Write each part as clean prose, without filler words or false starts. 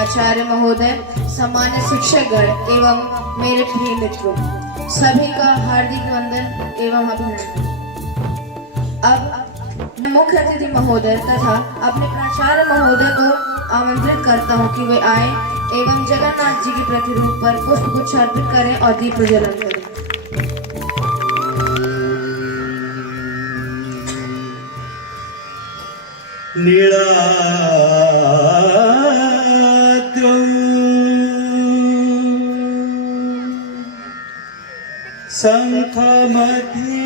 प्राचार्य महोदय, सम्मानित शिक्षकगण एवं मेरे प्रिय मित्रों, सभी का हार्दिक वंदन एवं अभिनंदन। अब मुख्य अतिथि महोदय तथा अपने प्राचार्य महोदय को आमंत्रित करता हूँ कि वे आए एवं जगन्नाथ जी की प्रतिरूप पर पुष्प गुच्छ अर्पित करें और दीप प्रज्वलन करें। शंखमध्ये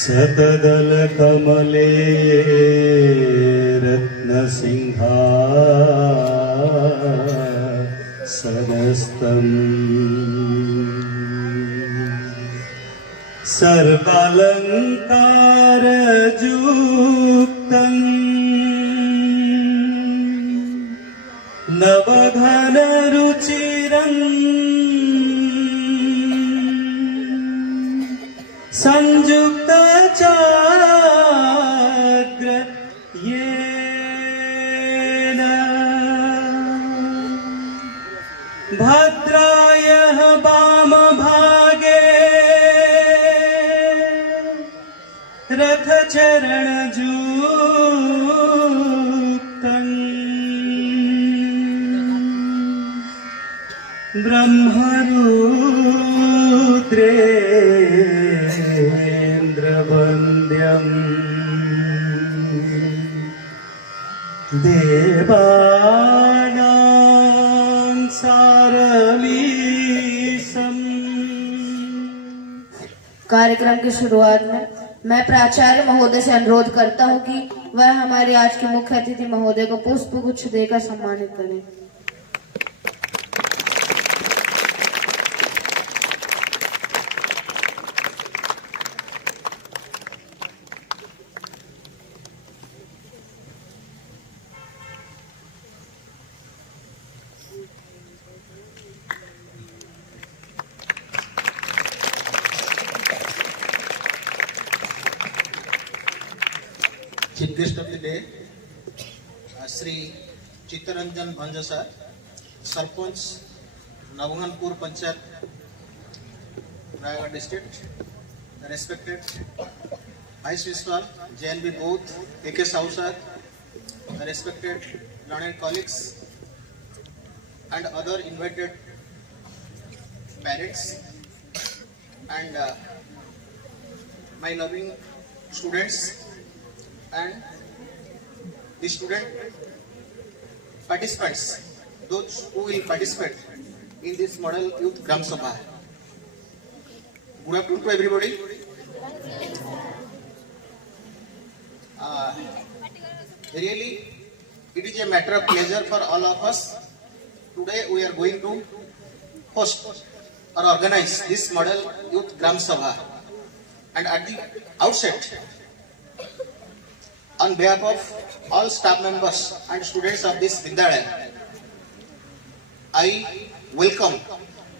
शतदलकमले रत्नसिंहासनस्थम् सर्वालङ्कारयुक्तम् नवघनरुचिरम् संयुक्तचाग्र्येण भद्रायः वामभागे रथचरणयुक्तम् ब्रह्मरुद्रेन्द्रवन्द्यम् देवानां सारमीशम्। कार्यक्रम की शुरुआत में मैं प्राचार्य महोदय से अनुरोध करता हूं कि वह हमारे आज के मुख्य अतिथि महोदय को पुष्प गुच्छ देकर सम्मानित करें। Chief guest of the day, Sri Chittaranjan Bhanja sir, Sarpanch, Navganpur Panchayat, Rayagad district, the respected Vice Principal, JNB Booth, AK Sahu sir, the respected learned colleagues, and other invited parents, and my loving students, and the student participants, those who will participate in this Model Youth Gram Sabha. Good afternoon to everybody. Really, it is a matter of pleasure for all of us. Today we are going to host or organize this Model Youth Gram Sabha. And at the outset, on behalf of all staff members and students of this Vidyalaya, I welcome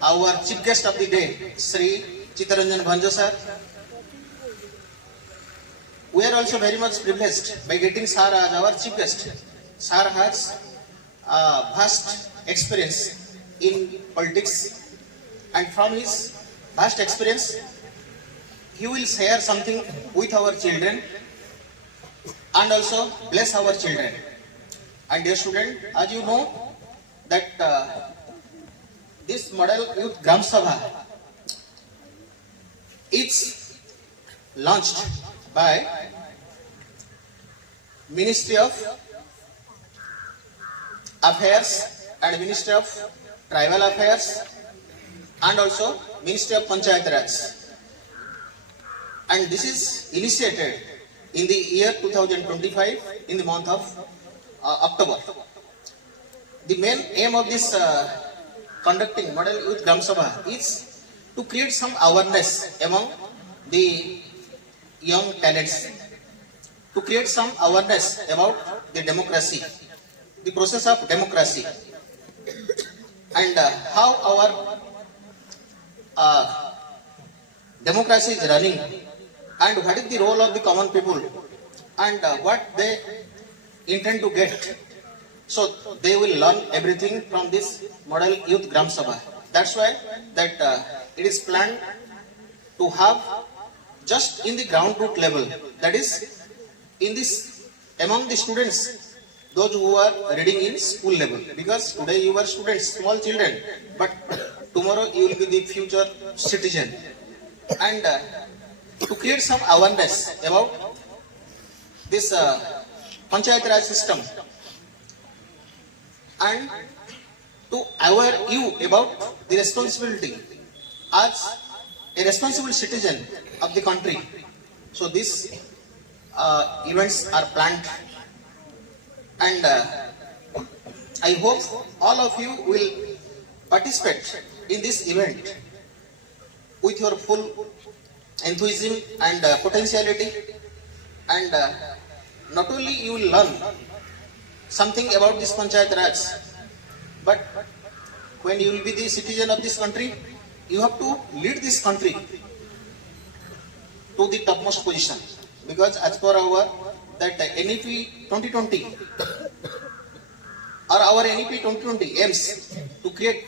our chief guest of the day, Sri Chittaranjan Bhanja sir. We are also very much privileged by getting sir as our chief guest. Sir has vast experience in politics, and from his vast experience, he will share something with our children and also bless our children. And dear student, as you know that this Model Youth Gram Sabha is launched by Ministry of Affairs and Ministry of Tribal Affairs and also Ministry of Panchayat Raj. And this is initiated in the year 2025 in the month of October. The main aim of this conducting Model Youth Gram Sabha is to create some awareness among the young talents, to create some awareness about the democracy, the process of democracy, and how our democracy is running and what is the role of the common people and what they intend to get. So they will learn everything from this model youth Gram Sabha. That's why that it is planned to have just in the ground root level, that is in this among the students, those who are reading in school level, because today you are students, small children, but tomorrow you will be the future citizen, and to create some awareness about this Panchayat Raj system and to aware you about the responsibility as a responsible citizen of the country. So these events are planned, and I hope all of you will participate in this event with your full enthusiasm and potentiality, and not only you will learn something about this Panchayat Raj, but when you will be the citizen of this country, you have to lead this country to the topmost position, because as per our that NEP 2020 or our NEP 2020 aims to create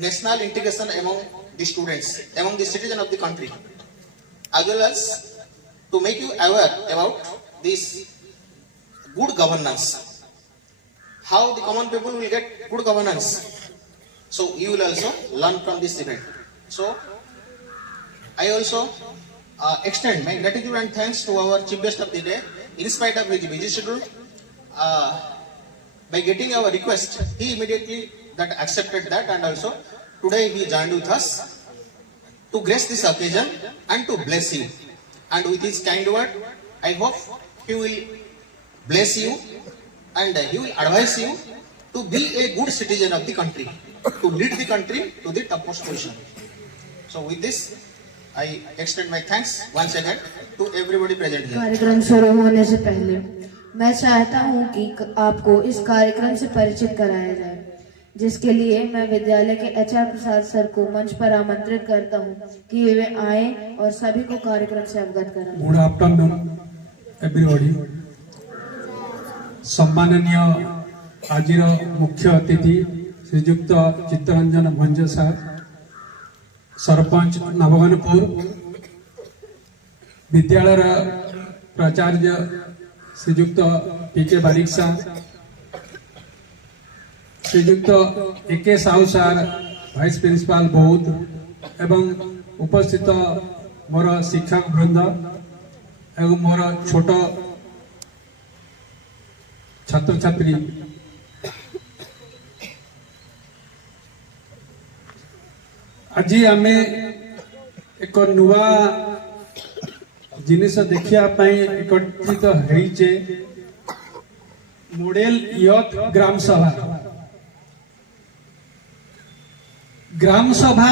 national integration among the students, among the citizens of the country, as well as to make you aware about this good governance, how the common people will get good governance. So you will also learn from this event. So I also extend my gratitude and thanks to our chief guest of the day. In spite of his busy schedule, by getting our request, he immediately that accepted that, and also today he joined with us to grace this occasion and to bless you. And with his kind word, I hope he will bless you and he will advise you to be a good citizen of the country, to lead the country to the topmost position. So with this, I extend my thanks once again to everybody present here. कार्यक्रम शुरू होने से पहले मैं चाहता हूं कि आपको इस कार्यक्रम से परिचित कराया जाए, जिसके लिए मैं विद्यालय के HR प्रसाद सर को मंच पर आमंत्रित करता हूं कि वे आए और सभी को कार्यक्रम से अवगत कराएं। Good afternoon everybody. सम्माननीय आज मुख्य अतिथि श्रीजुक्त चित्तरंजन भंज सार, सरपंच नवगनपुर, विद्यालय प्राचार्य श्रीजुक्त पीके बारिक सार, श्रीजुक्त एके साहू सार, वाइस प्रिंसिपाल बौद्ध, एवं उपस्थित मोर शिक्षक वृंद एवं मोर छोट छात्र छात्री, आज आम एक नुआ जिनिस देखिया एकत्रित होइचे, मॉडल यूथ ग्राम सभा। ग्राम सभा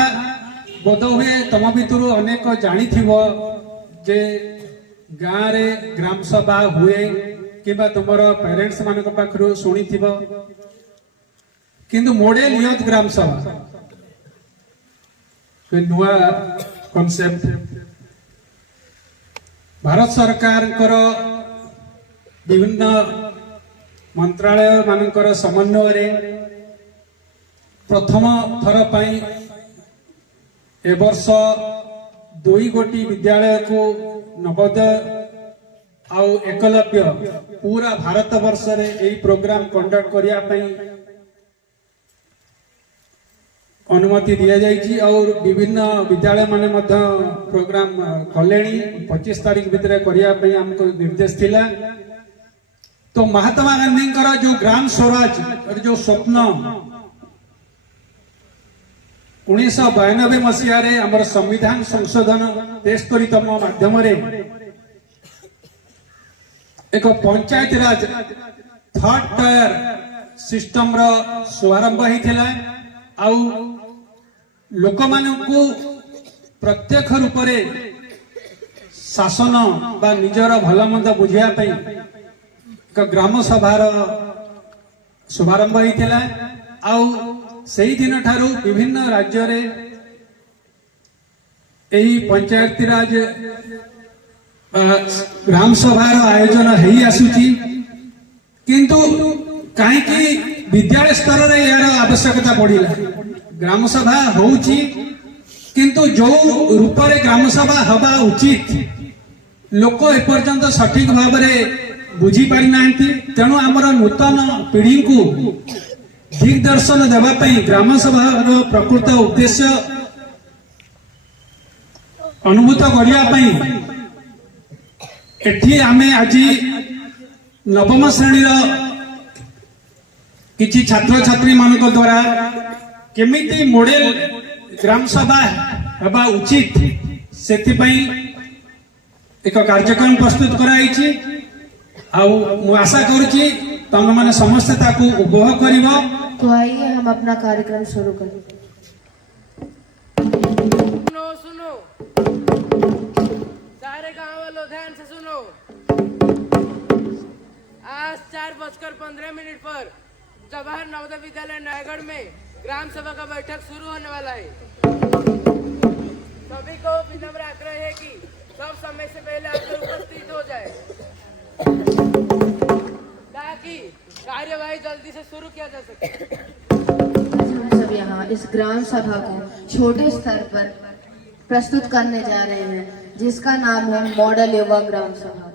बोध हुए तम भितर अनेक जानी जे गाँव रे ग्राम सभा हुए किबा तुमर पेरेंट्स मान पाखरु शुणी किंतु मॉडल यूथ ग्राम सभा नुआ कॉन्सेप्ट भारत सरकार विभिन्न मंत्रालय मानकर समन्वय प्रथम थर पाई ए वर्ष 2 गोटी विद्यालय को नवोदय आउ एकलव्य पूरा भारत वर्ष रे एई प्रोग्राम कंडक्ट करिया पई अनुमति दिया जाइए और विभिन्न विद्यालय माने मध्य प्रोग्राम कलेनी 25 तारीख भितर करिया पई हमको निर्देश थिला। तो महात्मा गांधी जो ग्राम स्वराज और जो स्वप्न 1992 मसीह आमर संविधान संशोधन 73तम माध्यम एक पंचायत राज 3rd टायर सिस्टम रो शुभारंभ होता आउ लोक मानू प्रत्यक्ष रूप से शासन बा निजर भल मंद बुझापी एक ग्राम सभार शुभारंभ होता आउ से दिन ठारू विभिन्न राज्य रे यही पंचायती राज ग्राम सभार आयोजन हो आसुची किंतु कहीं विद्यालय स्तर रे यार आवश्यकता पड़िला। ग्राम सभा होउची किंतु जो रूप रे ग्राम सभा हवा उचित लोक एपर्यंत सठिक भाव में बुझी पारि नांती। तेणु आमर नूतन पीढ़ी को दिग्दर्शन देवाई ग्राम सभा प्रकृत उद्देश्य अनुभूत करने एठी आमे आज नवम श्रेणी किछि छात्र छात्री मान द्वारा केमिति मॉडल ग्राम सभा हेबा उचित सेथिपई एक कार्यक्रम प्रस्तुत कराइछि। मु आशा करुछि तुम माने समस्त ताकू उपभोग करिवो। तो आइए हम अपना कार्यक्रम शुरू करें। सुनो सुनो सारे गांव वालों ध्यान से सुनो। आज 4:15 पर जवाहर नवोदय विद्यालय नयागढ़ में ग्राम सभा का बैठक शुरू होने वाला है। सभी को विनम्र आग्रह है कि सब समय से पहले आकर उपस्थित हो जाए ताकि कार्यवाही जल्दी से शुरू किया जा सके। हम सब यहाँ इस ग्राम सभा को छोटे स्तर पर प्रस्तुत करने जा रहे हैं जिसका नाम है मॉडल युवा ग्राम सभा।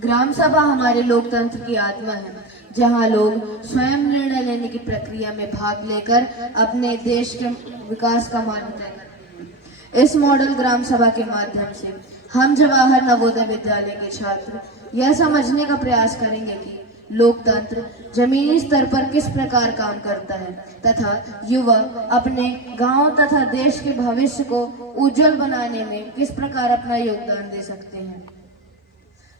ग्राम सभा हमारे लोकतंत्र की आत्मा है जहाँ लोग स्वयं निर्णय लेने की प्रक्रिया में भाग लेकर अपने देश के विकास का मार्ग तय करते हैं। इस मॉडल ग्राम सभा के माध्यम से हम जवाहर नवोदय विद्यालय के छात्र यह समझने का प्रयास करेंगे कि लोकतंत्र जमीनी स्तर पर किस प्रकार काम करता है तथा युवा अपने गांव तथा देश के भविष्य को उज्जवल बनाने में किस प्रकार अपना योगदान दे सकते हैं।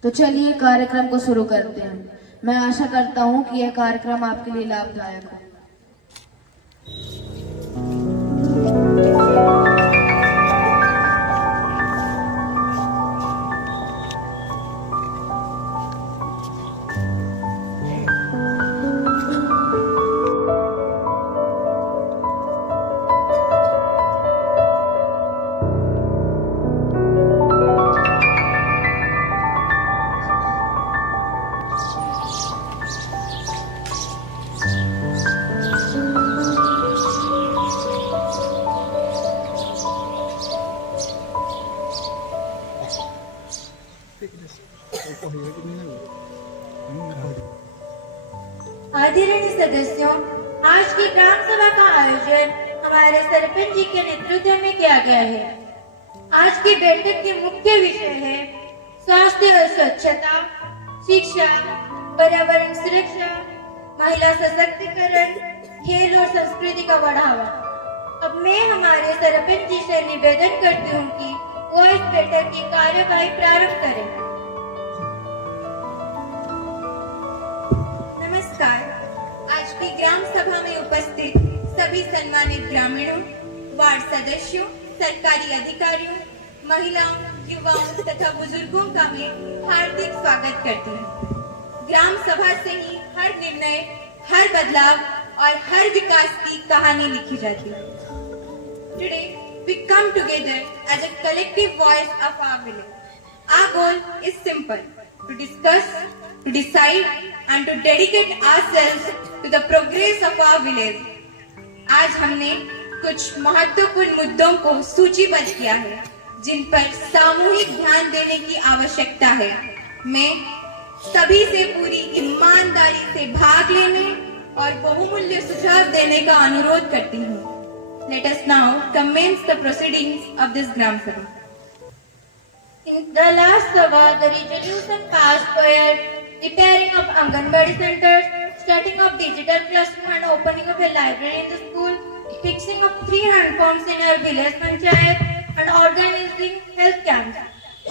तो चलिए कार्यक्रम को शुरू करते हैं। मैं आशा करता हूं कि यह कार्यक्रम आपके लिए लाभदायक हो। आदरणीय सदस्यों, आज की ग्राम सभा का आयोजन हमारे सरपंच जी के नेतृत्व में किया गया है। आज की बैठक के मुख्य विषय है स्वास्थ्य और स्वच्छता, शिक्षा, पर्यावरण सुरक्षा, महिला सशक्तिकरण, खेल और संस्कृति का बढ़ावा। अब मैं हमारे सरपंच जी से निवेदन करती हूँ कि वो इस बैठक की कार्यवाही प्रारंभ करें। नमस्कार। आज की ग्राम सभा में उपस्थित सभी सम्मानित ग्रामीणों, वार्ड सदस्यों, सरकारी अधिकारियों, महिलाओं, युवाओं तथा बुजुर्गों का मैं हार्दिक स्वागत करती हूँ। ग्राम सभा से ही हर निर्णय, हर बदलाव और हर विकास की कहानी लिखी जाती है। Today we come together as a collective voice of our village. Our goal is simple: to discuss, to decide and to dedicate ourselves to the progress of our village. आज हमने कुछ महत्वपूर्ण मुद्दों को सूचीबद्ध किया है जिन पर सामूहिक ध्यान देने की आवश्यकता है। मैं सभी से पूरी ईमानदारी से भाग लेने और बहुमूल्य सुझाव देने का अनुरोध करती हूँ। Let us now commence the proceedings of this Gram Sabha. In the last Sabha, the resolution passed were repairing of Anganwadi centers, starting of digital classroom and opening of a library in the school, fixing of 3 hand pumps in our village panchayat and organizing health camps.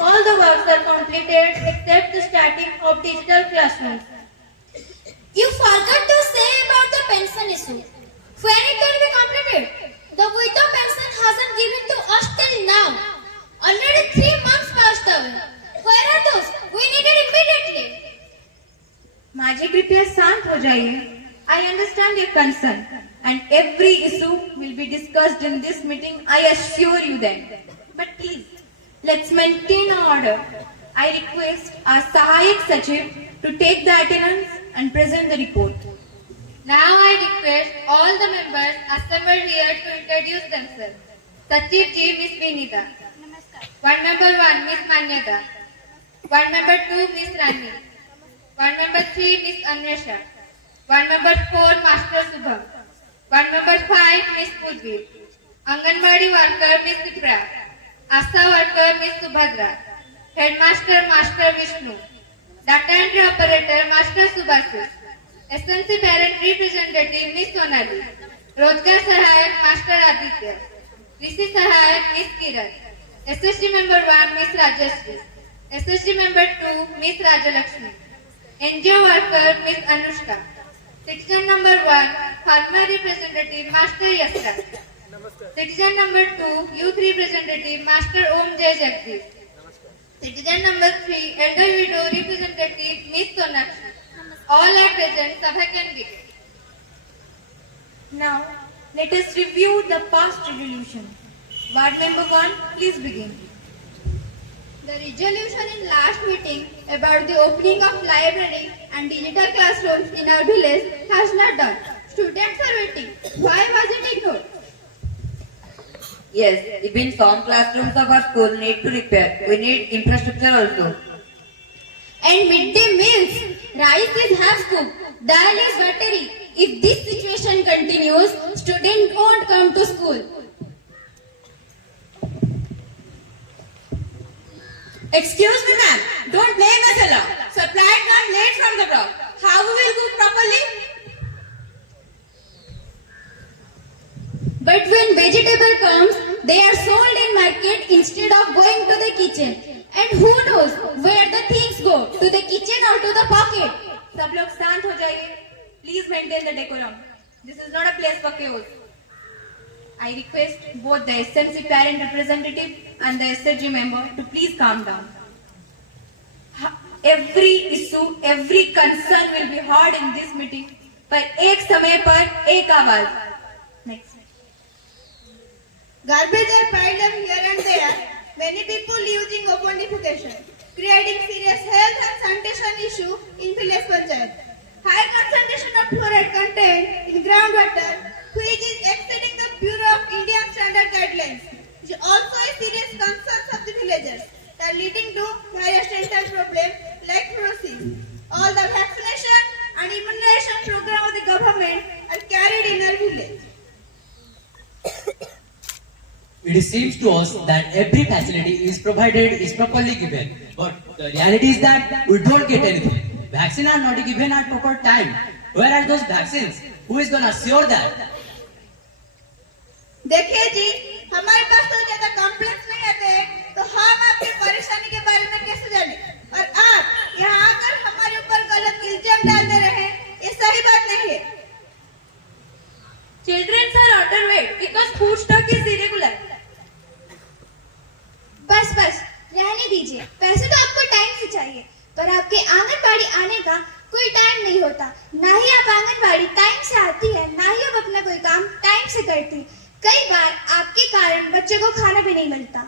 All the works are completed except the starting of digital classrooms. You forgot to say about the pension issue. When it will be completed? The widow pension hasn't given to us till now. Already 3 months passed away. Where are those? We need it immediately. माजी कृपया शांत हो जाइए. I understand your concern and every issue will be discussed in this meeting. I assure you that. But please Let's maintain order. I request our Sahayak Sachiv to take the attendance and present the report. Now I request all the members assembled here to introduce themselves. Sachiv Ji, Miss Vinita. Ward member 1, Miss Manyata. Ward member 2, Miss Rani. Ward member 3, Miss Anwesha. Ward member 4, Master Subham. Ward member 5, Miss Pudvi. Anganwadi worker, Miss Sipra. Asa worker, Miss Subhadra. Headmaster, Master Vishnu. Data entry operator, Master Subhasis. SNC parent representative, Miss Sonali. Rozgar Sahayak, Master Aditya. VC Sahayak, Miss Kiran. SSG member 1, Miss Rajashri. SSG member 2, Miss Rajalakshmi. NGO worker, Miss Anushka. Citizen number 1, farmer representative, Master Yasra. Citizen number 2, youth representative, Master Om Jay Jagdish. Citizen number 3, elder widow representative, Miss Sonakshi. All are present, Sabha can begin. Now, let us review the past resolution. Ward member 1, please begin. The resolution in last meeting about the opening of library and digital classrooms in our village has not done. Students are waiting. Why was it ignored? Yes, even some classrooms of our school need to repair. We need infrastructure also. And midday meals. Rice is half scoop. Dal is battery. If this situation continues, students won't come to school. Excuse me, ma'am. Don't blame us alone. Supplies come late from the block. How we will cook properly? But when vegetable comes, they are sold in market instead of going to the kitchen. And who knows where the things go, to the kitchen or to the pocket. सब लोग शांत हो जाइए. Please maintain the decorum. This is not a place for chaos. I request both the SMC parent representative and the SSG member to please calm down. Every issue, every concern will be heard in this meeting. पर एक समय पर एक आवाज. Next. Garbage are piled up here and there. Many people using open defecation, creating serious health and sanitation issue in village panchayat. High concentration of fluoride content in groundwater, which is exceeding the Bureau of Indian Standard Guidelines, which also a serious concern of the villagers, that leading to various dental problems like fluorosis. All the vaccination and immunization program of the government are carried in our village. It seems to us that every facility is provided, is properly given. But the reality is that we don't get anything. Vaccines are not given at proper time. Where are those vaccines? Who is going to assure that? देखिए जी, हमारे पास तो ज्यादा complex नहीं आते हैं, तो हम आपकी परेशानी के बारे में कैसे जाने? और आप यहाँ आकर हमारे ऊपर गलत इल्जाम डाल दे रहे हैं, ये सही बात नहीं है. Children are underweight because food stock is irregular. बस रहने दीजिए. पैसे तो आपको टाइम से चाहिए, पर आपके आंगनबाड़ी आने का कोई टाइम नहीं होता. ना ही आप आंगनबाड़ी टाइम से आती है, ना ही आप अपना कोई काम टाइम से करती. कई बार आपके कारण बच्चों को खाना भी नहीं मिलता.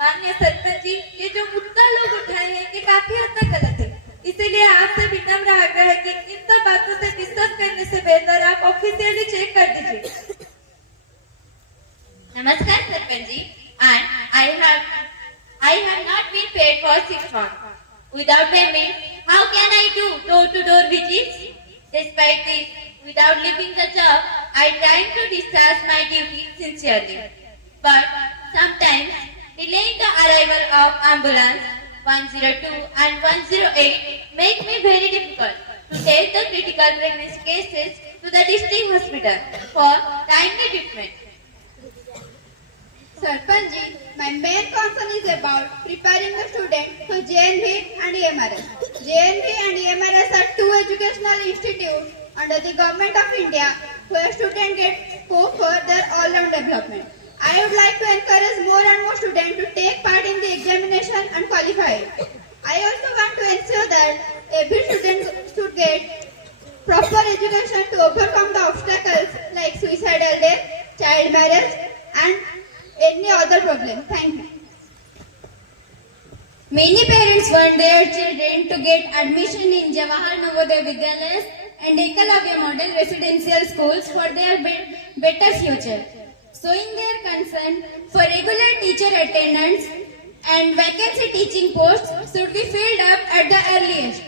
माननीय सरपंच जी, ये जो मुद्दा लोग उठाए हैं ये काफी हद तक गलत है. इसीलिए आपसे विनम्र आग्रह है कि इन सब बातों से डिस्कस करने से बेहतर आप ऑफिशियली चेक कर दीजिए. Namaskar, Sarpanji. And I have not been paid for 6 months. Without payment, how can I do door-to-door visits? Despite this, without leaving the job, I try to discharge my duty sincerely. But sometimes, delaying the arrival of ambulance 102 and 108 make me very difficult to take the critical pregnancy cases to the district hospital for timely treatment. Sarpanji, my main concern is about preparing the student for JNV and EMRS. JNV and EMRS are two educational institutes under the Government of India where students get scope for their all-round development. I would like to encourage more and more students to take part in the examination and qualify. I also want to ensure that every student should get proper education to overcome the obstacles like suicidal death, child marriage and any other problem. Thank you. parents want their children to get admission in Jawahar Navodaya Vidyalayas and Ekalavya Model Residential Schools for their better future, showing their concern for regular teacher attendance and vacancy teaching posts should be filled up at the earliest.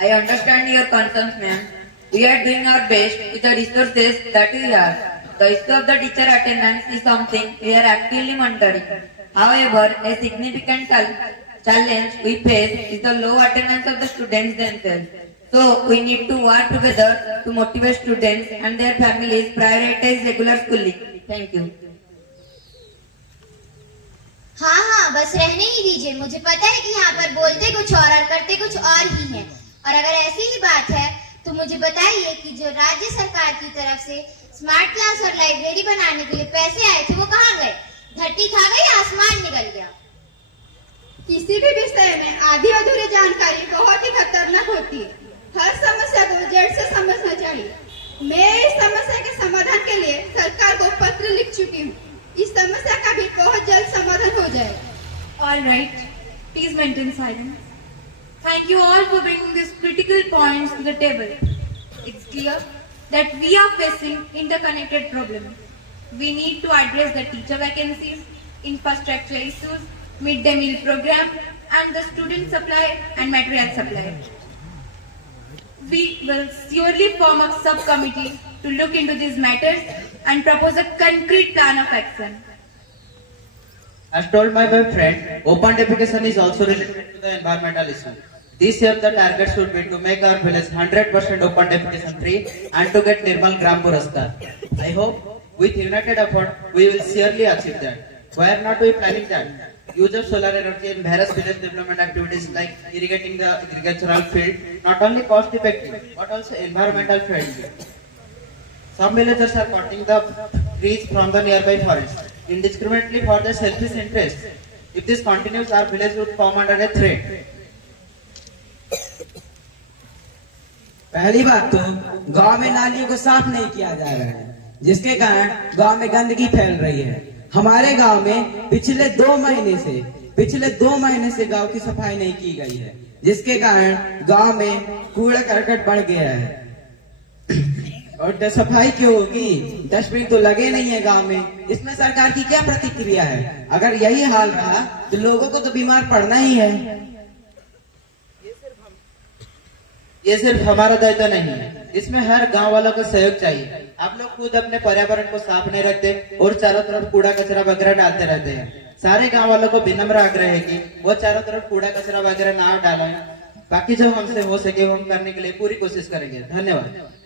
I understand your concerns, ma'am. We are doing our best with the resources that we have. The issue of the teacher attendance is something we are actively monitoring. However, a significant challenge we face is the low attendance of the students themselves. So, we need to work together to motivate students and their families prioritize regular schooling. Thank you. हाँ हाँ, बस रहने ही दीजिए। मुझे पता है कि यहाँ पर बोलते कुछ और करते कुछ और ही है। और अगर ऐसी ही बात है तो मुझे बताइए कि जो राज्य सरकार की तरफ से स्मार्ट क्लास और लाइब्रेरी बनाने के लिए पैसे आए थे वो कहाँ गए? धरती खा गई, आसमान निकल गया। किसी भी विषय में आधी अधूरी जानकारी बहुत ही खतरनाक होती है। हर समस्या को जड़ से समझना चाहिए। मैं इस समस्या के समाधान के लिए सरकार को पत्र लिख चुकी हूँ। इस समस्या का भी बहुत जल्द समाधान हो जाएगा। All right, please maintain silence. Thank you all for bringing these critical points to the table. It's clear that we are facing interconnected problems. We need to address the teacher vacancies, infrastructure issues, midday meal program, and the student supply and material supply. We will surely form a subcommittee to look into these matters and propose a concrete plan of action. As told by my friend, open defecation is also related to the environmental issue. This year the target should be to make our village 100% open defecation free and to get Nirmal Gram Puraskar. I hope with united effort we will surely achieve that. Why are not we planning that? Use of solar energy in various village development activities like irrigating the agricultural field, not only cost effective but also environmental friendly. Some villagers are cutting the trees from the nearby forest indiscriminately for their selfish interest. If this continues, our village would come under a threat. पहली बात तो गांव में नालियों को साफ नहीं किया जा रहा है, जिसके कारण गांव में गंदगी फैल रही है। हमारे गांव में पिछले 2 महीने से गांव की सफाई नहीं की गई है, जिसके कारण गांव में कूड़ा करकट बढ़ गया है। और सफाई क्यों होगी? डस्टबिन तो लगे नहीं है गांव में। इसमें सरकार की क्या प्रतिक्रिया है? अगर यही हाल रहा तो लोगों को तो बीमार पड़ना ही है। ये सिर्फ हमारा दायित्व नहीं है, इसमें हर गांव वालों को सहयोग चाहिए। आप लोग खुद अपने पर्यावरण को साफ नहीं रखते और चारों तरफ कूड़ा कचरा वगैरह डालते रहते हैं। सारे गांव वालों को विनम्र आग्रह है कि वो चारों तरफ कूड़ा कचरा वगैरह ना डालें। बाकी जो हमसे हो सके वो हम करने के लिए पूरी कोशिश करेंगे। धन्यवाद।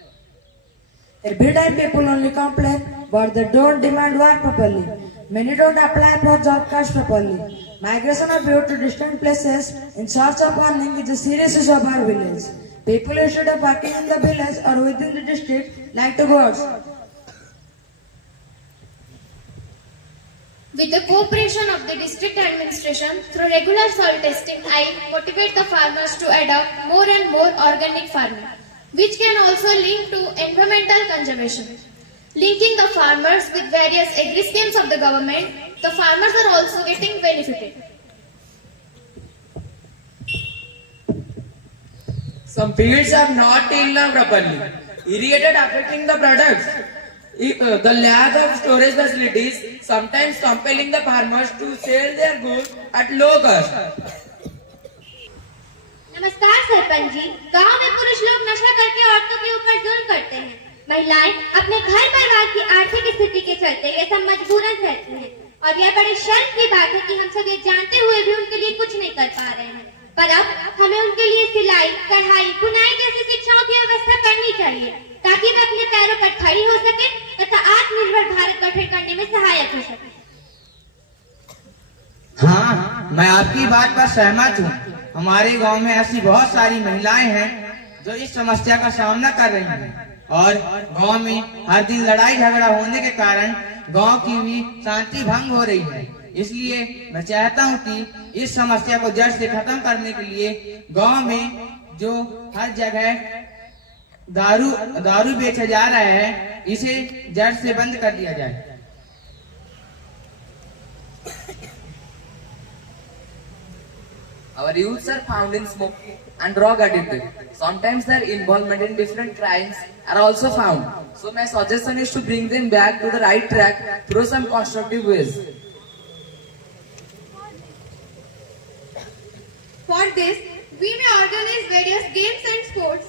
Every time people only complain, but they don't demand work properly. Many don't apply for job cards properly. Migration of youth to distant places in search of earning is a serious issue of our village. People instead of working in the village or within the district like to go outside. With the cooperation of the district administration through regular soil testing, I motivate the farmers to adopt more and more organic farming, which can also link to environmental conservation. Linking the farmers with various agri schemes of the government, the farmers are also getting benefited. Some fields are not tilled properly, irrigated affecting the products. The lack of storage facilities sometimes compelling the farmers to sell their goods at low cost. नमस्कार सरपंच जी। गांव में पुरुष लोग नशा करके औरतों के ऊपर जुल्म करते हैं। महिलाएं अपने घर परिवार की आर्थिक स्थिति के चलते ये सब मजबूरन रहती हैं और यह बड़े शर्म की बात है कि हम सब ये जानते हुए भी उनके लिए कुछ नहीं कर पा रहे हैं। पर अब हमें उनके लिए सिलाई, कढ़ाई, बुनाई जैसी शिक्षाओं की व्यवस्था करनी चाहिए ताकि वे अपने पैरों पर खड़ी हो सके तथा आत्मनिर्भर भारत गठन करने में सहायक हो सके। हाँ, मैं आपकी बात पर सहमत हूँ। हमारे गांव में ऐसी बहुत सारी महिलाएं हैं जो इस समस्या का सामना कर रही हैं और गांव में हर दिन लड़ाई झगड़ा होने के कारण गांव की भी शांति भंग हो रही है। इसलिए मैं चाहता हूं कि इस समस्या को जड़ से खत्म करने के लिए गांव में जो हर जगह दारू बेचा जा रहा है इसे जड़ से बंद कर दिया जाए। Our youths are found in smoking and drug addicted. Sometimes their involvement in different crimes are also found. So my suggestion is to bring them back to the right track through some constructive ways. For this, we may organize various games and sports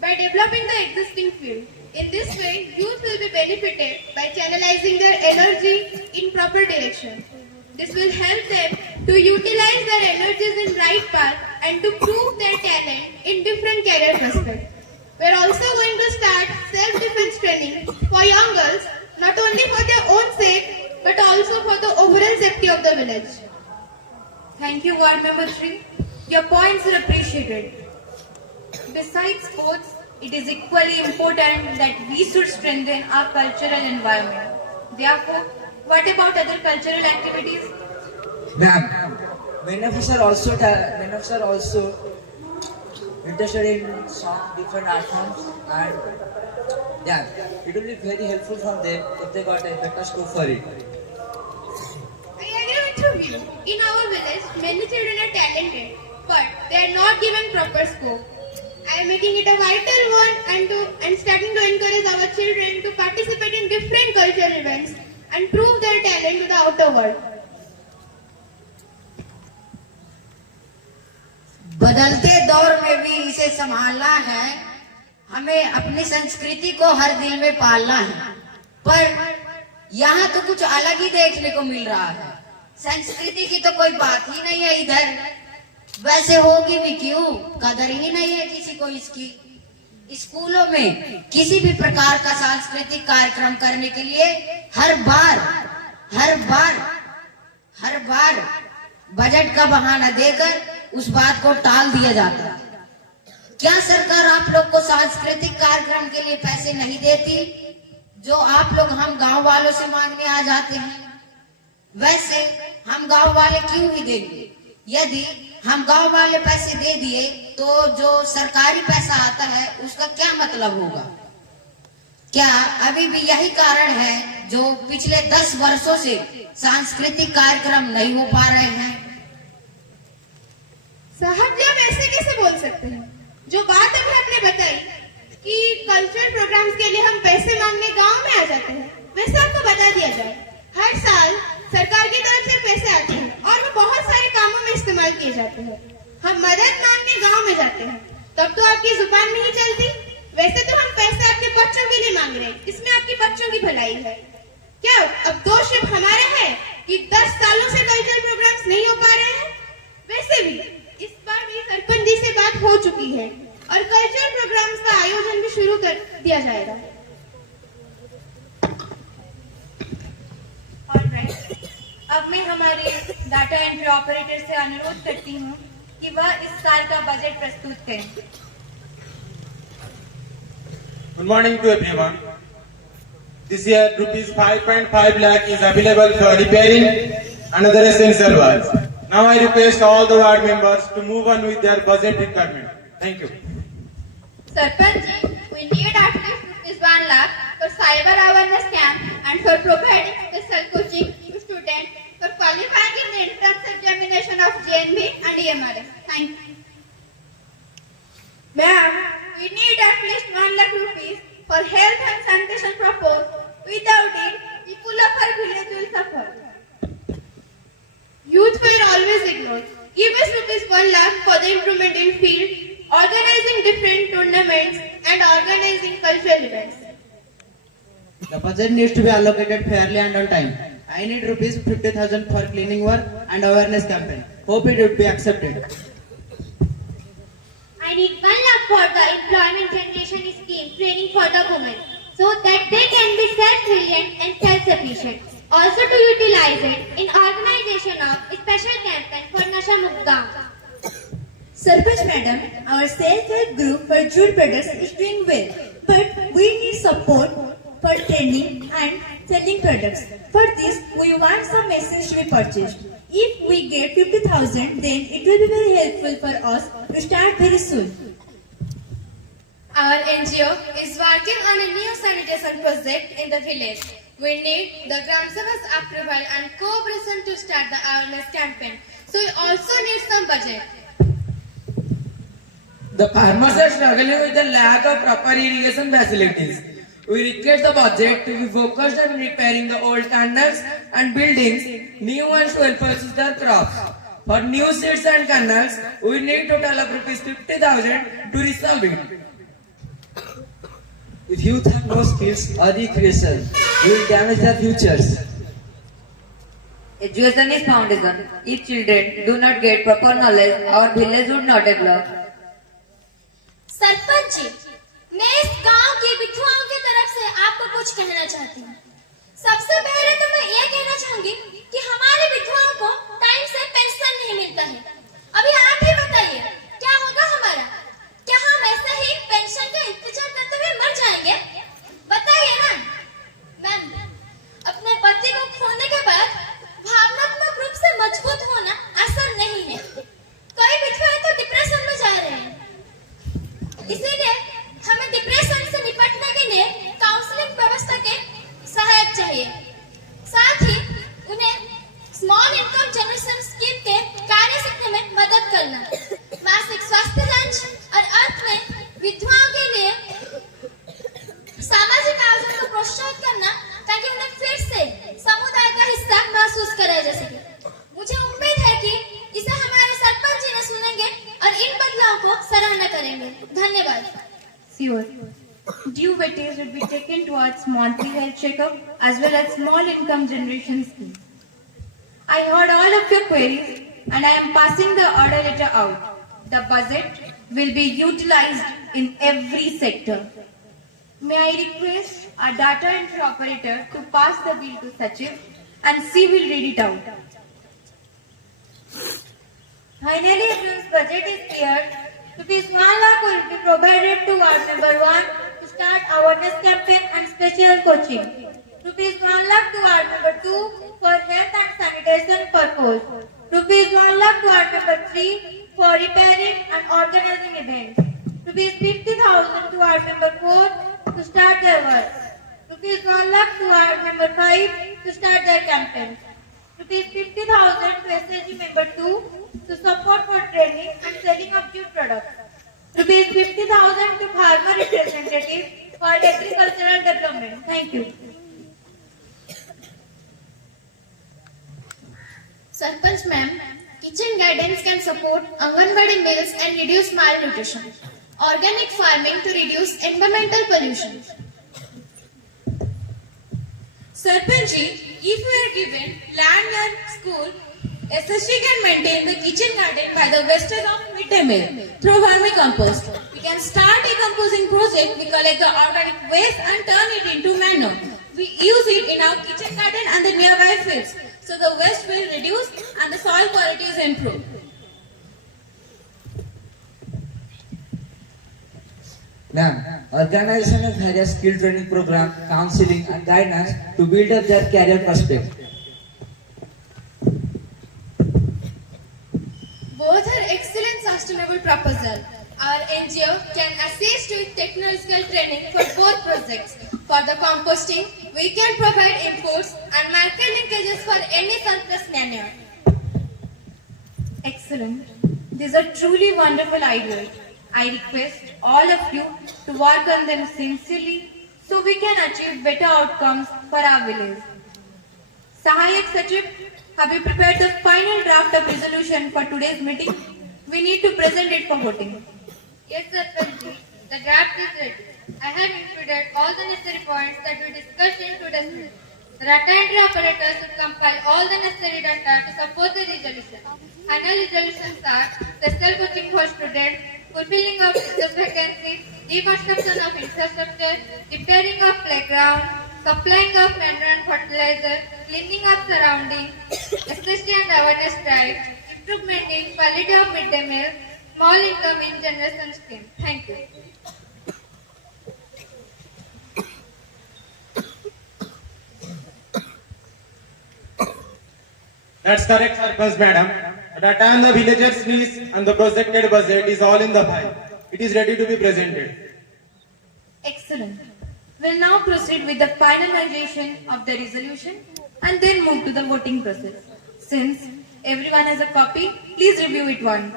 by developing the existing field. In this way, youth will be benefited by channelizing their energy in proper direction. This will help them to utilize their energies in right path and to prove their talent in different career prospects. We are also going to start self-defense training for young girls, not only for their own sake, but also for the overall safety of the village. Thank you, Ward Member 3. Your points are appreciated. Besides sports, it is equally important that we should strengthen our cultural environment. Therefore, what about other cultural activities? Ma'am, many of us are also interested in some different art forms, and yeah, it will be very helpful for them if they got a better scope for it. I agree with you. In our village, many children are talented, but they are not given proper scope. I am making it a vital one and starting to encourage our children to participate in different cultural events and prove their talent to the outer world. बदलते दौर में भी इसे संभालना है। हमें अपनी संस्कृति को हर दिल में पालना है, पर यहाँ तो कुछ अलग ही देखने को मिल रहा है। संस्कृति की तो कोई बात ही नहीं है इधर, वैसे होगी भी क्यों, कदर ही नहीं है किसी को इसकी। स्कूलों में किसी भी प्रकार का सांस्कृतिक कार्यक्रम करने के लिए हर बार बजट का बहाना देकर उस बात को टाल दिया जाता है। क्या सरकार आप लोग को सांस्कृतिक कार्यक्रम के लिए पैसे नहीं देती जो आप लोग हम गांव वालों से मांगने आ जाते हैं? वैसे हम गांव वाले क्यों ही देंगे? यदि हम गांव वाले पैसे दे दिए तो जो सरकारी पैसा आता है उसका क्या मतलब होगा? क्या अभी भी यही कारण है जो पिछले 10 वर्षों से सांस्कृतिक कार्यक्रम नहीं हो पा रहे हैं? साहब जी, आप ऐसे कैसे बोल सकते हैं? जो बात अभी आपने बताई कि कल्चरल प्रोग्राम्स के लिए हम पैसे मांगने गांव में आ जाते हैं, वैसे आपको बता दिया जाए, हर साल सरकार की तरफ से पैसे आते हैं और वो बहुत सारे कामों में इस्तेमाल किए जाते हैं। हम मदद मांगने गांव में जाते हैं, तब तो आपकी जुबान नहीं चलती। वैसे तो हम पैसे आपके बच्चों के लिए मांग रहे हैं, इसमें आपके बच्चों की भलाई है। क्या अब दोष सिर्फ हमारे हैं कि 10 सालों से कल्चरल प्रोग्राम्स नहीं हो पा रहे हैं? वैसे भी इस बार मेरी सरपंच जी से बात हो चुकी है और कल्चरल प्रोग्राम्स का आयोजन भी शुरू कर दिया जाएगा। अब मैं हमारे डाटा एंट्री ऑपरेटर से अनुरोध करती हूँ कि वह इस साल का बजट प्रस्तुत करें। Good morning to everyone. This year, rupees 5.5 lakh is available for repairing and other essential works. Now I request all the ward members to move on with their budget requirement. Thank you. Sarpanch ji, we need at least rupees 1 lakh for cyber awareness camp and for providing special coaching to students for qualifying in the entrance examination of JNB and EMRS. Thank you. Ma'am, we need at least 1 lakh rupees for health and sanitation purpose. Without it, people of our village will suffer. Youth were always ignored. Give us rupees 1 lakh for the improvement in field, organizing different tournaments and organizing cultural events. The budget needs to be allocated fairly and on time. I need rupees 50,000 for cleaning work and awareness campaign. Hope it would be accepted. I need 1 lakh for the employment generation scheme training for the women so that they can be self-reliant and self-sufficient. Also to utilize it in organization of special campaign for Nasha Mukt Gaon. Sarpanch madam, our self-help group for jute products is doing well, but we need support for training and selling products. For this, we want some machines to be purchased. If we get 50,000, then it will be very helpful for us to start very soon. Our NGO is working on a new sanitation project in the village. We need the Gram Sabha's approval and cooperation to start the awareness campaign So we also need some budget. The farmers are struggling with the lack of proper irrigation facilities. We request the budget to be focused on repairing the old canals and buildings, new ones to help us with their crops. For new seeds and canals, we need total of rupees 50,000 to resolve it. If youth have no skills or recreation, we will damage their futures. Education is foundation. If children do not get proper knowledge, our village would not develop. Sarpanch ji, मैं इस गांव की विधवाओं की तरफ से आपको कुछ कहना चाहती हूँ। सबसे पहले तो मैं ये कहना चाहूंगी कि हमारी विधवाओं को टाइम से पेंशन नहीं मिलता है। अभी आप ही बताइए, क्या होगा हमारा? क्या हम ऐसे ही पेंशन का इंतजार करते हुए मर जाएंगे? बताइए ना। मैम, अपने पति को खोने के बाद भावनात्मक रूप से मजबूत होना आसान नहीं है। कई विधवाएं तो डिप्रेशन में जा रहे हैं। इसीलिए हमें डिप्रेशन से निपटने के लिए काउंसलिंग व्यवस्था के सहायक चाहिए। साथ ही उन्हें स्मॉल इनकम जनरेशन स्कीम के कार्य सीखने में मदद करना, मासिक स्वास्थ्य जांच और अंत में विधवाओं के लिए सामाजिक आयोजन को प्रोत्साहित करना ताकि उन्हें फिर से समुदाय का हिस्सा महसूस कराया जा सके। मुझे उम्मीद है कि इसे हमारे सरपंच जी ने सुनेंगे और इन बदलावों को सराहना करेंगे। धन्यवाद। Sure. Due weightage would be taken towards monthly health checkup as well as small income generation scheme. I heard all of your queries and I am passing the order letter out. The budget will be utilized in every sector. May I request our data entry operator to pass the bill to Sachiv and she will read it out. Finally, everyone's budget is cleared. Rupees 1 lakh will be provided to Ward Member 1 to start awareness campaign and special coaching. Rupees 1 lakh to Ward Member 2 for health and sanitation purpose. Rupees 1 lakh to Ward Member 3 for repairing and organizing events. Rupees 50,000 to Ward Member 4 to start their work. Rupees 1 lakh to Ward Member 5 to start their campaigns. Rupees 50,000 to SSG Member 2 to support for training and selling of jute products. Rupees 50,000 to farmer representative for agricultural development. Thank you. Sarpanch ma'am, kitchen guidance can support Anganwadi meals and reduce malnutrition. Organic farming to reduce environmental pollution. Sarpanch ji, if we are given land and school, SSG can maintain the kitchen garden by the wastage of midday meal through vermicompost. We can start decomposing project. We collect the organic waste and turn it into manure. We use it in our kitchen garden and the nearby fields, so the waste will reduce and the soil quality is improved. Ma'am, organization of various skill training program, counseling and guidance to build up their career prospects. Both are excellent sustainable proposal. Our NGO can assist with technological training for both projects. For the composting, we can provide inputs and market linkages for any surplus manure. Excellent. These are truly wonderful ideas. I request all of you to work on them sincerely so we can achieve better outcomes for our village. Sahayak Sachiv, have you prepared the final draft of resolution for today's meeting? We need to present it for voting. Yes, Sarpanch. The draft is ready. I have included all the necessary points that we discussed in today's meeting. The data entry operators should compile all the necessary data to support the resolution. Final resolutions are special coaching for students, fulfilling of teachers' vacancies, reconstruction of infrastructure, repairing of playground, supplying of manure and fertilizer, cleaning of surroundings, SSG and awareness drive, improvement in quality of midday meal, small income in generation scheme. Thank you. That's correct, Sarpanch madam. The data on the villagers' needs and the projected budget is all in the file. It is ready to be presented. Excellent. We'll now proceed with the finalization of the resolution and then move to the voting process. Since Everyone has a copy. Please review it once.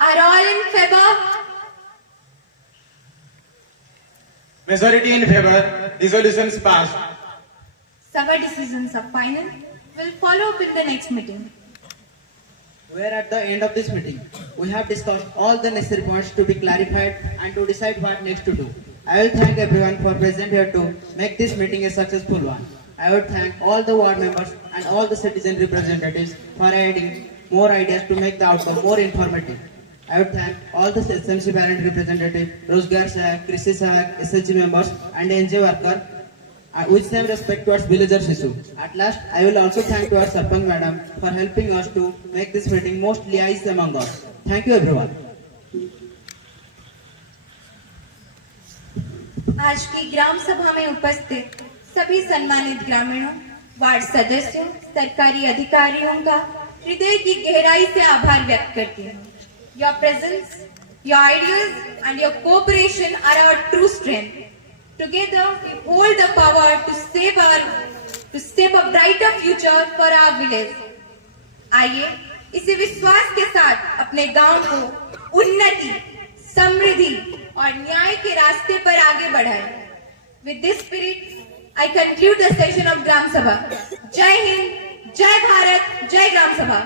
Are all in favor? Majority in favor. Resolutions passed. Sabha decisions are final. We'll follow up in the next meeting. We are at the end of this meeting. We have discussed all the necessary points to be clarified and to decide what next to do. I will thank everyone for present here to make this meeting a successful one. I would thank all the ward members and all the citizen representatives for adding more ideas to make the outcome more informative. I would thank all the SMC parent representatives, Rozgar Sahak, Krishi Sahak, SHG members and NGO workers with same respect towards villagers issue. At last, I will also thank to our Sarpanch madam for helping us to make this meeting most liaise among us. Thank you everyone. आज की ग्राम सभा में उपस्थित सभी सम्मानित ग्रामीणों, ward सदस्यों, सरकारी अधिकारियों का हृदय की गहराई से आभार व्यक्त करती हूँ। Your presence, your ideas and your cooperation are our true strength. Together, we hold the power to shape a brighter future for our village. आइए इसी विश्वास के साथ अपने गांव को उन्नति, समृद्धि और न्याय के रास्ते पर आगे बढ़ाएं। With this spirit, I conclude the session of ग्राम सभा। जय हिंद, जय भारत, जय ग्राम सभा।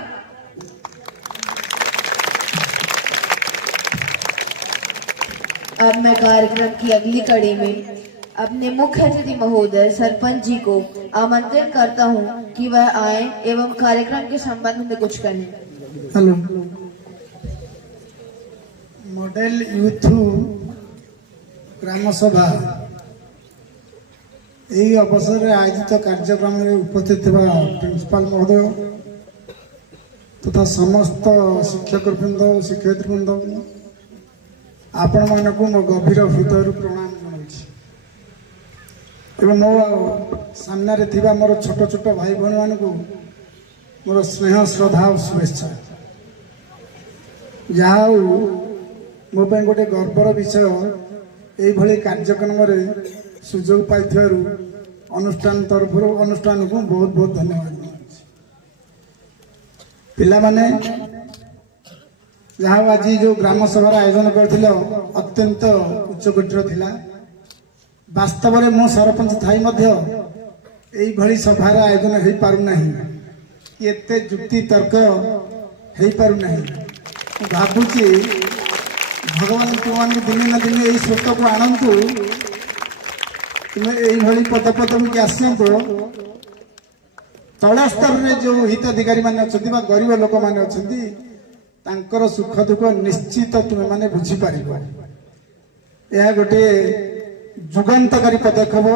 अब मैं कार्यक्रम की अगली कड़ी में अपने मुख्य अतिथि महोदय सरपंच जी को आमंत्रित करता हूं कि वह आए एवं कार्यक्रम के संबंध में कुछ कहें। हेलो, मॉडल यूथ ग्राम सभा यही अवसर में आयोजित कार्यक्रम में उपस्थित प्रिंसिपाल महोदय तथा समस्त शिक्षक वृंद, शिक्षयित्री वृंद, आपण मानक मो गभीर हृदय प्रणाम जनाऊँ। मो सामने थिबा मोर छोट छोट भाई बहन मान को मोर स्नेह श्रद्धा और शुभेच्छा। जहाँ मो गोटे गर्वर विषय यही कार्यक्रम सुजोग पाई अनुष्ठान तरफ अनुष्ठान को बहुत बहुत धन्यवाद। पिला माने जहाँ आज जो ग्राम सभार आयोजन करथिल अत्यंत उच्च कोटीर थिला। वास्तव में मो सरपंच थाई मध्य एई भली सभार आयोजन हो पारु नाही, एते जुक्ति तर्क हो पारु नाही। भाबुची भगवान तुम दिने न दिने यही स्रोत को आणंतु, तुम्हें यही भली पद पदवी आसंतु। तल स्तर में जो हिताधिकारी माने अछंती बा गरीब लोक माने अछंती तांकर सुख दुख निश्चित तुम्हें माने बुझी पारिबो। यह गोटे जुगान्तकारी पदक्षेप।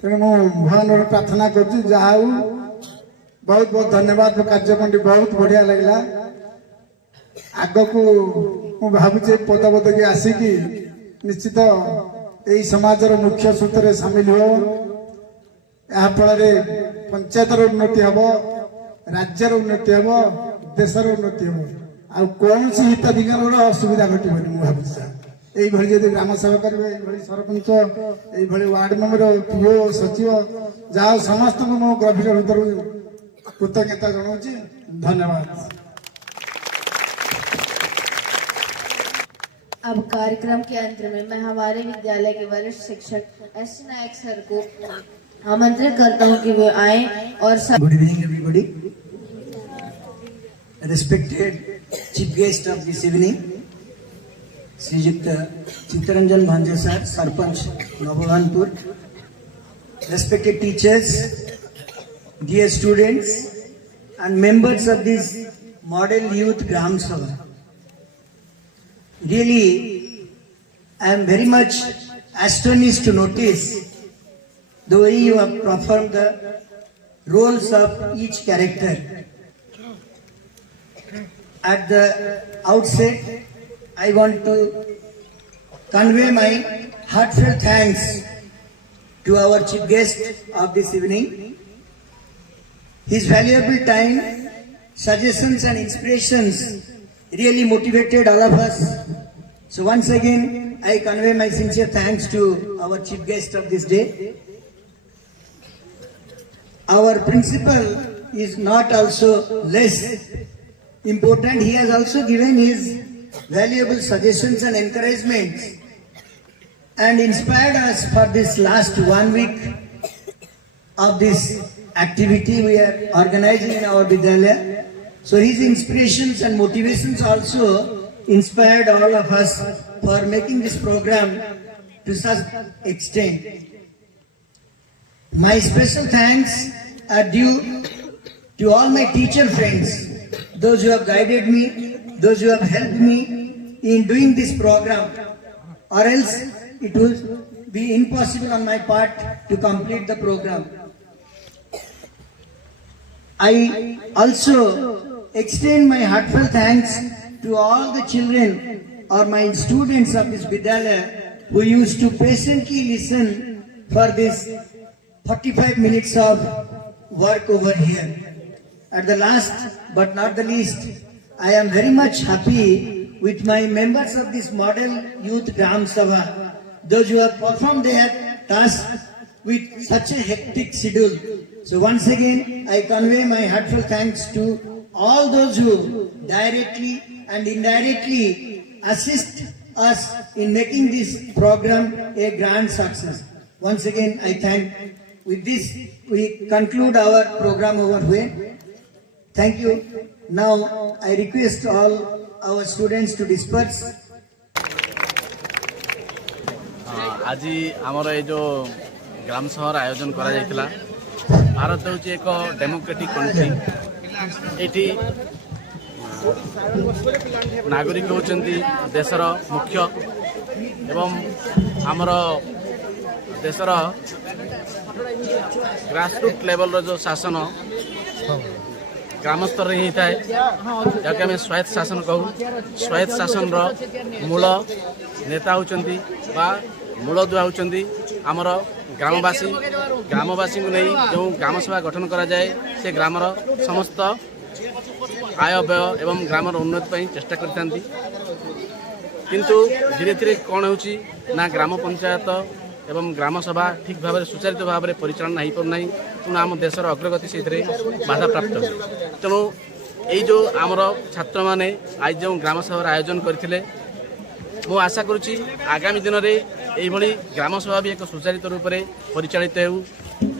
तेणु मु भगवान प्रार्थना करुँ जहाँ बहुत बहुत धन्यवाद। कार्यक्रम बहुत बढ़िया लगला। आग को मु भावुचे पद पदकी आसिकी निश्चित यही समाजर मुख्य सूत्र सामिल हो। या फल पंचायतर उन्नति हम, राज्यर उन्नति हम, देशर उन्नति हम। आ कौन सी हिताधिकार असुविधा घटबनी। मु भावुचा यही जब ग्राम सेवा करेंगे, सरपंच, यही वार्ड मेम्बर, पीओ, सचिव, जहाँ समस्त को मो गभीर हृदय कृतज्ञता जनाऊँ। धन्यवाद। अब कार्यक्रम के अंत में मैं हमारे विद्यालय के वरिष्ठ शिक्षक एस नायक सर को आमंत्रित करता हूं कि वे आए और good evening everybody. Respected chief guest of this evening, Shriyukt Chittaranjan Bhanje sir, sarpanch Navbhanpur, respected teachers, dear students and members of this model youth Gram Sabha. Really, I am very much astonished to notice the way you have performed the roles of each character. At the outset, I want to convey my heartfelt thanks to our chief guest of this evening. His valuable time, suggestions and inspirations really motivated all of us. So once again, I convey my sincere thanks to our chief guest of this day. Our principal is not also less important. He has also given his valuable suggestions and encouragements and inspired us for this last 1 week of this activity we are organizing in our Vidyalaya. So his inspirations and motivations also inspired all of us for making this program to such extent. My special thanks are due to all my teacher friends, those who have guided me, those who have helped me in doing this program, or else it would be impossible on my part to complete the program. I also extend my heartfelt thanks to all the children or my students of this Vidyalaya who used to patiently listen for this 45 minutes of work over here. At the last but not the least, I am very much happy with my members of this model youth Gram Sabha, those who have performed their task with such a hectic schedule. So once again, I convey my heartfelt thanks to all those who directly and indirectly assist us in making this program a grand success. Once again, I thank. With this, we conclude our program over here. Thank you. Now, I request all our students to disperse. आज आमर ये जो ग्राम सभा आयोजन करा जायतिला भारत होची एक democratic country एठी नागरिक होचंती देशर मुख्य एवं आमर देशर ग्रासरूट लेवल रो जो शासन ग्राम स्तर रे होता है जहाँ आम स्वायत्त शासन कहू स्वायत्त शासन रो मूल नेता होचंती बा मूलदुआ होचंती आमर ग्रामवासी ग्रामवासी को नहीं जो ग्राम सभा गठन करा जाए से ग्रामर समस्त आय व्यय एवं ग्रामर उन्नति पर चेष्टा करथांती किंतु धीरे धीरे कौन होची ना ग्राम पंचायत एवं ग्राम सभा ठीक भाव सुचारित भाव में परिचालना हो पारना तेणु आम देशर अग्रगति से बाधा प्राप्त हुए तेणु ये जो आमर छात्र मैंने आज जो ग्राम सभार आयोजन करते मु आशा करुच्ची आगामी दिन में यही ग्राम सभा भी एक सुचारित रूप से परिचालित हो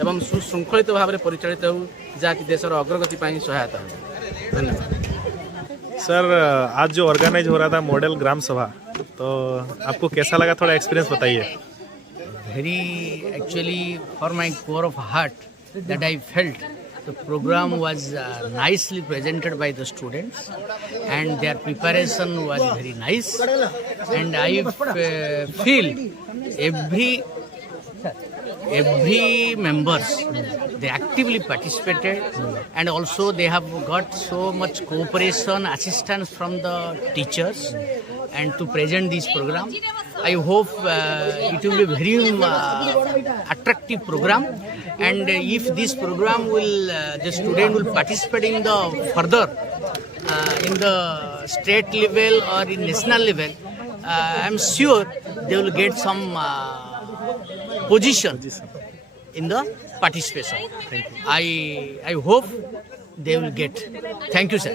एवं सुशृंखलित भाव में परिचालित हो जहाँकि देशर अग्रगति सहायता हो। धन्यवाद। सर, आज जो ऑर्गेनाइज हो रहा था मॉडल ग्राम सभा, तो आपको कैसा लगा, थोड़ा एक्सपीरियंस बताइए। Very actually for my core of heart that I felt the program was nicely presented by the students and their preparation was very nice, and I feel every members they actively participated and also they have got so much cooperation assistance from the teachers and to present this program. I hope it will be very attractive program, and if this program will the student will participate in the further in the state level or in national level, I am sure they will get some position in the participation. I hope they will get. Thank you, sir.